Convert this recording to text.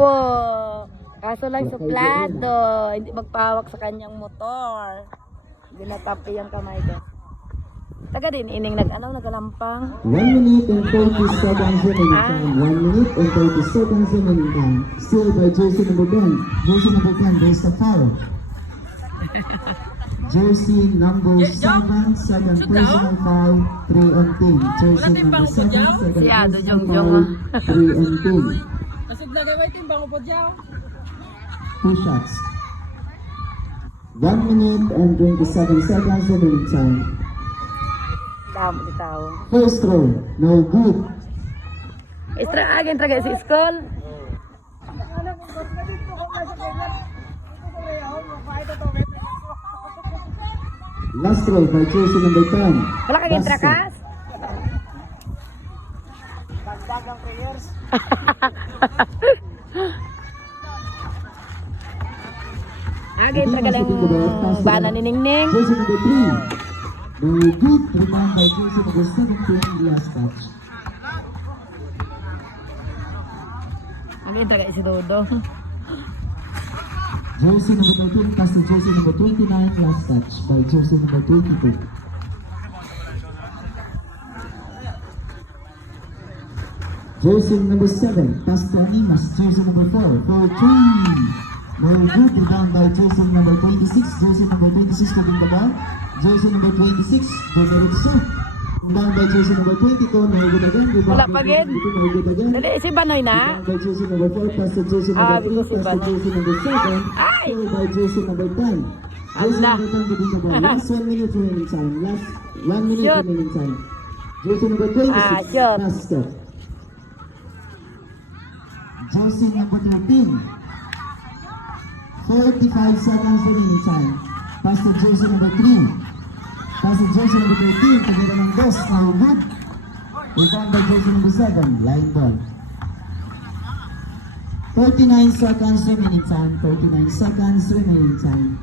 Opo. Kaso lang suplado. Hindi magpawak sa kanyang motor. Hindi natapi yung kamay ko. Taga din, ining nagalampang. 1 minute and 30 seconds remaining time. 1 minute and 30 seconds remaining time. Still by jersey number 10. Jersey number 10, there's the foul. Jersey number 7, second personal foul, 3 on team. Jersey number 7, second personal foul, 3 on team. Kasi lagay mo yung bango po dyan. 2 shots. 1 minute and 27 seconds remaining time. Damo di tao. First throw, no good. Extra agent traga sa school. Last throw by jersey number 10. Wala kang intrakas? Dagdagang prayers. Agent traga lang bana ni Ningning. Jersey number 3. No good. Rebound by jersey number 17, last touch. Agent traga si Dodo. Jersey number 13 pass to jersey number 29, last touch by jersey number 22. Jersey number 7 pass to Animas, jersey number 4 for 3. No good, rebound by jersey number 26, jersey number 26 to the ball. Jersey number 26, Domeritso. Rebound by jersey number 22, no good again. Wala Rebound pa by gid. jersey number 22, no good again. Dali si Banoy na. Rebound by jersey number 4, pass to jersey number 3, because si pass to Banoy. jersey number 7. Ay! Followed by jersey number 10. Jersey Allah. number 10 within the ball. Last 1 minute remaining time. Last 1 minute Shoot. remaining time. Jersey number 26. Shoot. Pass step. Jersey number 13. 45 seconds remaining time. Pass to jersey number 3. Pass to jersey number 13. Together ng dos. Now good. Rebound by jersey number 7. Line ball. 39 seconds remaining time. 39 seconds remaining time.